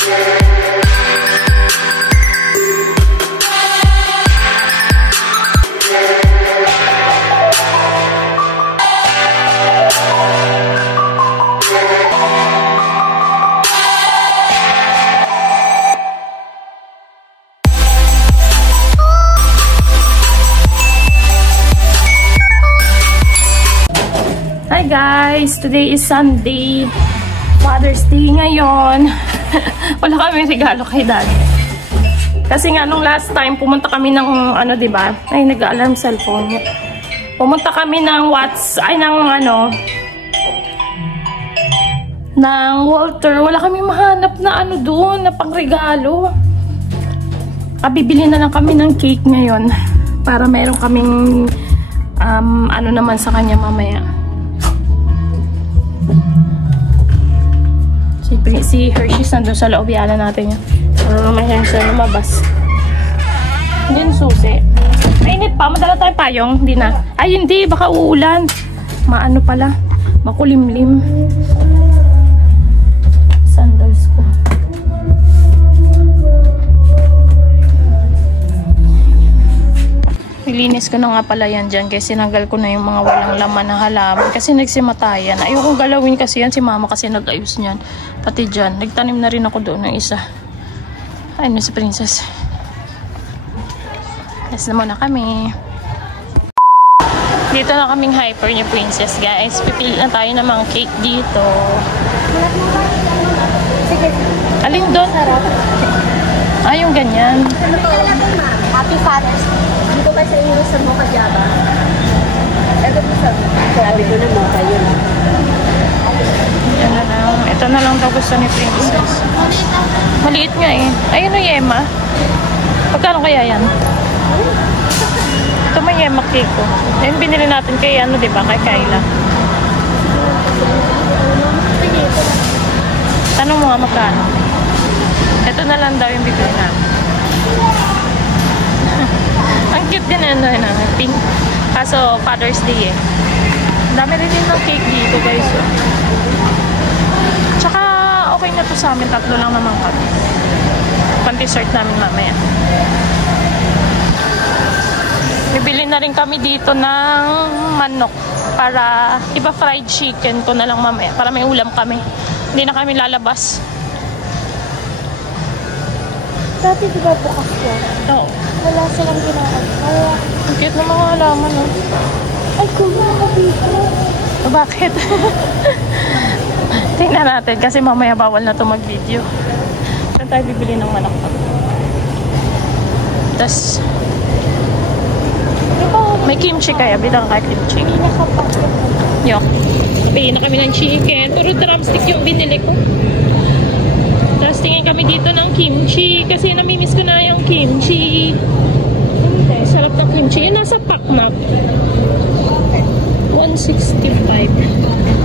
Hi guys! Today is Sunday. Father's Day ngayon. Wala kami regalo kay Daddy. Kasi nga nung last time, pumunta kami ng ano, diba? Ay, nag-alarm cellphone. Pumunta kami ng ng Walter. Wala kami mahanap na ano doon, na pangregalo. Bibili na lang kami ng cake ngayon. Para meron kaming ano naman sa kanya mamaya. Si Hershey's nandun sa loob, iala natin yun. Pero naman yan siya lumabas. Hindi yung susi. Mainit pa, madala tayong payong. Hindi na. Ay hindi, baka uulan. Maano pala, makulimlim. Sandals ko. Nilinis ko na nga pala yan dyan kasi sinanggal ko na yung mga walang laman na halaman kasi nagsimatayan. Ayokong galawin kasi yan, si mama kasi nag-ayos niyan. Pati dyan, nagtanim na rin ako doon ng isa. Ayun na si Princess. Yes na muna kami. Dito na kaming hyper ni Princess, guys. Pipili na tayo ng mga cake dito. Alin doon? Yung ganyan. Happy Father's Day. Dito ba sa inyo sa Mocha Java? Ito po sabi ko na Mocha yun. Yan na lang. Ito na lang daw gusto ni Princess. Maliit nga eh. Ayun o Yema. Pagkano kaya yan? Ito may Yema cake ko. Ayun binili natin kay ano, diba? Kay Kyla. Tanong mo nga magkano? Ito na lang daw yung bibili natin. Ang cute din ano, pink. Kaso Father's Day eh. Dami rin din ng cake dito, guys. Tsaka okay na to sa amin. Tatlo lang naman kami. Pan-dessert namin mamaya. Bibili na rin kami dito ng manok. Para iba fried chicken ko na lang mamaya. Para may ulam kami. Hindi na kami lalabas. Dati diba bukas yun? Oo. Wala silang ginaan. Ang cute na mga halaman, no? Ay, kumain dito. Bakit? Tingnan natin kasi mamaya bawal na ito mag-video. Saan tayo bibili ng manok? Tapos, may kimchi kaya. Bidang ka kimchi. Hindi nakapakit. Yok. Sabihin na kami ng chicken. Puro drumstick yung binili ko. Tapos tingin kami dito ng kimchi. Kasi namimiss ko na yung kimchi. Sarap na kimchi. Yan nasa Pakmak. 165.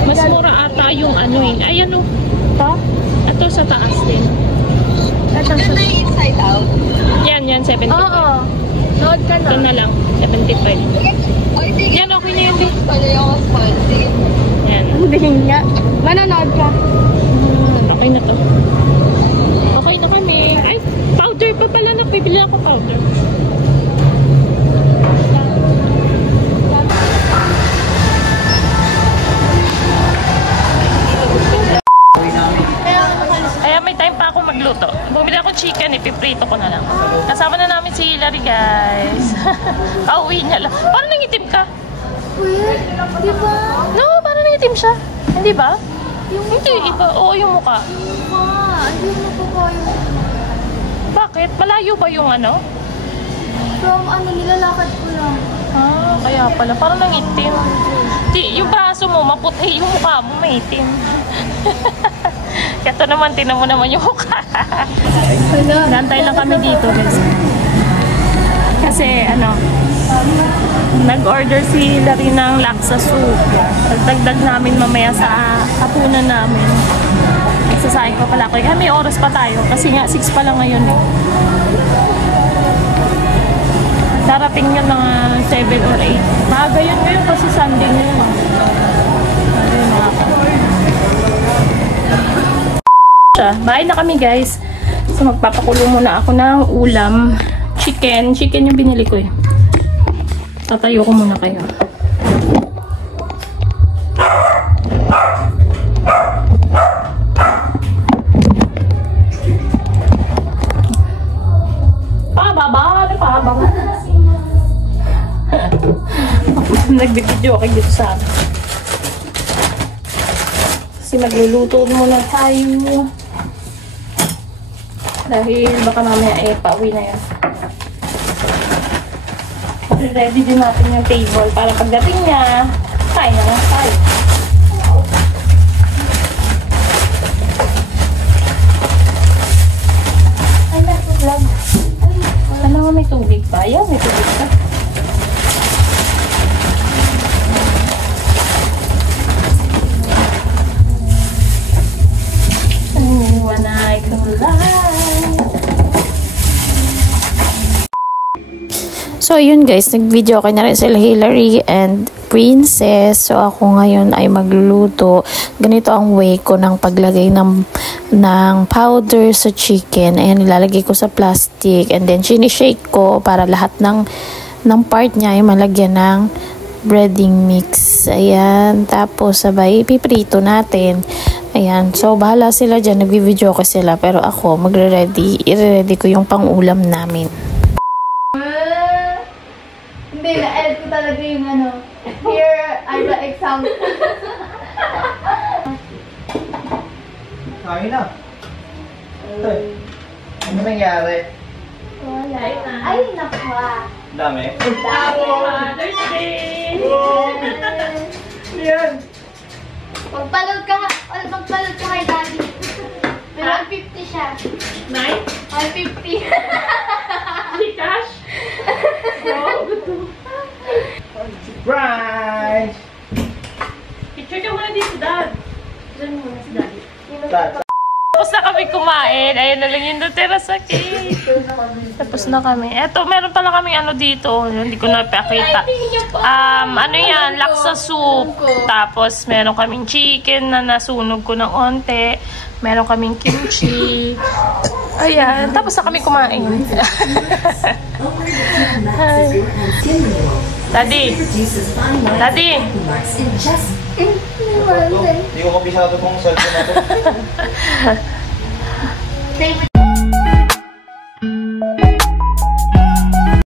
Mas mura ata yung ano eh. Ay ano. Ito? Ito sa taas din. Ito na yung inside out? Yan 75. Oo. Nood ka na. Ito na lang. 75. Yan okay na yun din. Yan. Hindi nga. Manonood ka. Okay na to. Okay na kami. Ay, powder pa pala. Napibili ako powder. Kaya may time pa ako magluto. Bumili ako chicken, ipiprito ko na lang. Kasama na namin si Hilary, guys. Pauwi niya lang. Parang nangitim ka? Weird. Di ba? No, parang nangitim siya. Hindi ba? Yung hindi, iba. Oo, yung mukha. Hindi mo po ko yung... Bakit? Malayo ba yung ano? From ano, nilalakad ko lang. Kaya pala. Parang nangitim. Yung braso mo, maputi. Yung mukha mo, maitim. Ito naman, tinan mo naman yung mukha. Gantay lang kami dito, guys. Kasi, ano, nag-order si Hilary ng laksa soup. Dagdag namin mamaya sa hapunan namin. Exercise pa pala ko. May oras pa tayo. Kasi nga, 6 pa lang ngayon eh. Darating nga mga 7 or 8. Maaga yun ngayon kasi Sunday ngayon. Bahay na kami guys. So magpapakulo muna ako ng ulam. Chicken yung binili ko eh. Tatayo ko muna kayo. Pababa. Nagbibidyo ako dito sa akin. Kasi magluluto muna tayo. Dahil baka mamaya pauwi na yan. Ready din natin yung table para pagdating niya, kain na lang tayo. Ay, nag-vlog. Ano nga, may tubig pa? Yan, may tubig pa. Wanay kulay. So, yun guys, nag-video ko na rin sila Hillary and Princess. So, ako ngayon ay magluluto. Ganito ang way ko ng paglagay ng powder sa chicken. Ayan, nilalagay ko sa plastic. And then, sinishake ko para lahat ng part niya ay malagyan ng breading mix. Ayan, tapos sabay ipiprito natin. Ayan, so bahala sila dyan. Nag-video ko sila. Pero ako, i-ready ko yung pang-ulam namin. Hindi, na-edit ko talaga yung ano. Here are the examples. Kami na. Ano nangyari? Wala. Ay, nakuha. Dami? Dami. Mother's Day! Yan! Magpalod ka kay Daddy. Pero 150 siya. 150. Cash? Surprise! Picture ka muna dito, Dad. Diyan muna si Daddy. Dad. Tapos na kami kumain. Ayun na lang yung natira sa cake. Tapos na kami. Eto, meron pala kaming ano dito. Hindi ko napakita. Ano yan? Laksa soup. Tapos, meron kaming chicken na nasunog ko ng onte. Meron kaming kimchi. Ayan. Tapos na kami kumain. Daddy. Daddy. Hindi ko kabisado kung cellphone na to.